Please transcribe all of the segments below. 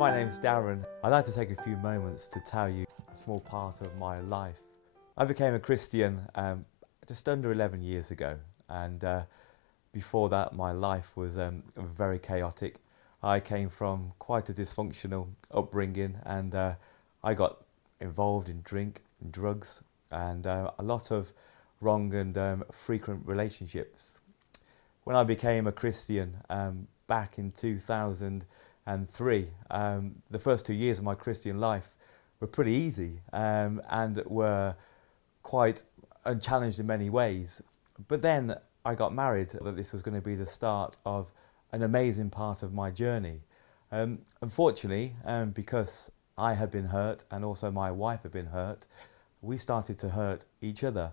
My name's Darren. I'd like to take a few moments to tell you a small part of my life. I became a Christian just under 11 years ago, and before that my life was very chaotic. I came from quite a dysfunctional upbringing, and I got involved in drink and drugs and a lot of wrong and frequent relationships. When I became a Christian back in 2003, the first 2 years of my Christian life were pretty easy and were quite unchallenged in many ways. But then I got married, that this was going to be the start of an amazing part of my journey. Unfortunately, because I had been hurt and also my wife had been hurt, we started to hurt each other.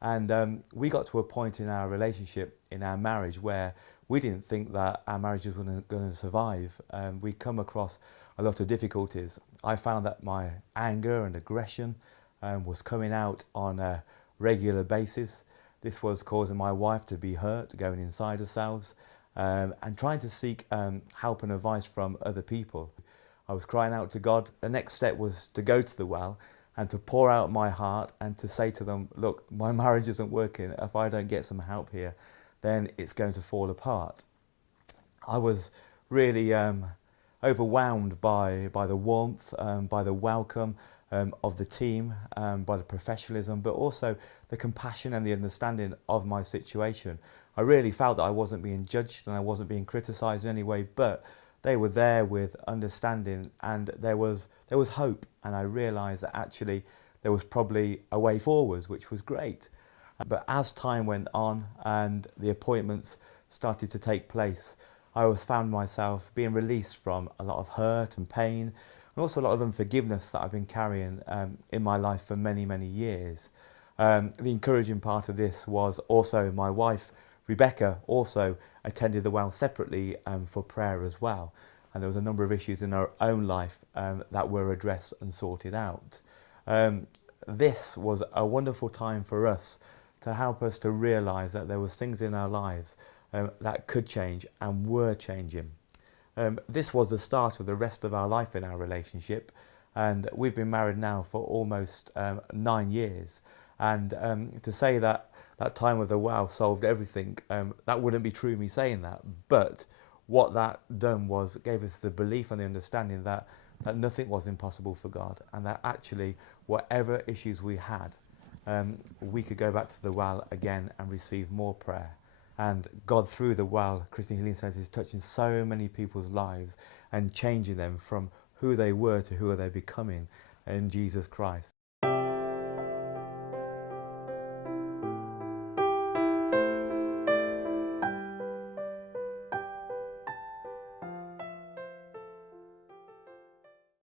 And we got to a point in our relationship, in our marriage, where we didn't think that our marriage was going to survive. We come across a lot of difficulties. I found that my anger and aggression was coming out on a regular basis. This was causing my wife to be hurt, going inside herself, and trying to seek help and advice from other people. I was crying out to God. The next step was to go to the well and to pour out my heart and to say to them, look, my marriage isn't working. If I don't get some help here, then it's going to fall apart. I was really overwhelmed by the warmth, by the welcome of the team, by the professionalism, but also the compassion and the understanding of my situation. I really felt that I wasn't being judged and I wasn't being criticised in any way, but they were there with understanding, and there was hope, and I realised that actually there was probably a way forwards, which was great. But as time went on and the appointments started to take place, I always found myself being released from a lot of hurt and pain, and also a lot of unforgiveness that I've been carrying in my life for many, many years. The encouraging part of this was also my wife, Rebecca, also attended the well separately for prayer as well. And there was a number of issues in her own life that were addressed and sorted out. This was a wonderful time for us to help us to realise that there was things in our lives that could change and were changing. This was the start of the rest of our life in our relationship, and we've been married now for almost 9 years. And to say that that time with the well solved everything, that wouldn't be true me saying that, but what that done was gave us the belief and the understanding that nothing was impossible for God, and that actually whatever issues we had, we could go back to the well again and receive more prayer. And God, through the well, Christian Healing Centre, is touching so many people's lives and changing them from who they were to who are they becoming in Jesus Christ.